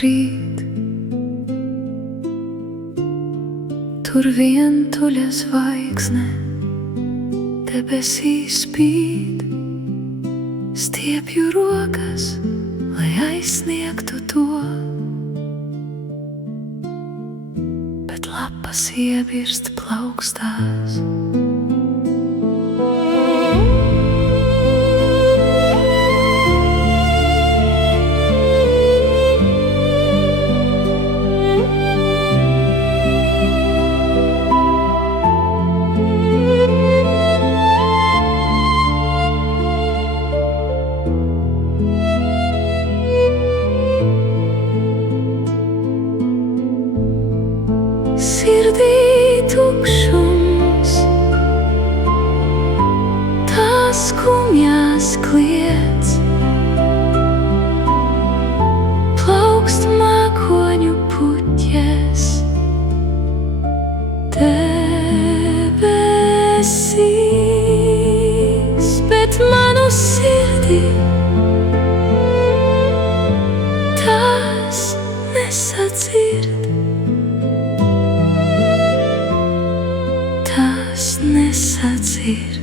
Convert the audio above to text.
krīt, tur vientuļa zvaigzne debesīs spīd. Stiepju rokas, lai aizsniegtu to, bet lapas iebirst plaukstās. Sirdī tukšums, tās skumjās kliedz, plaukst mākoņu puķes debesīs, bet manu sirdī tās nesadzird. Tās nesadzird.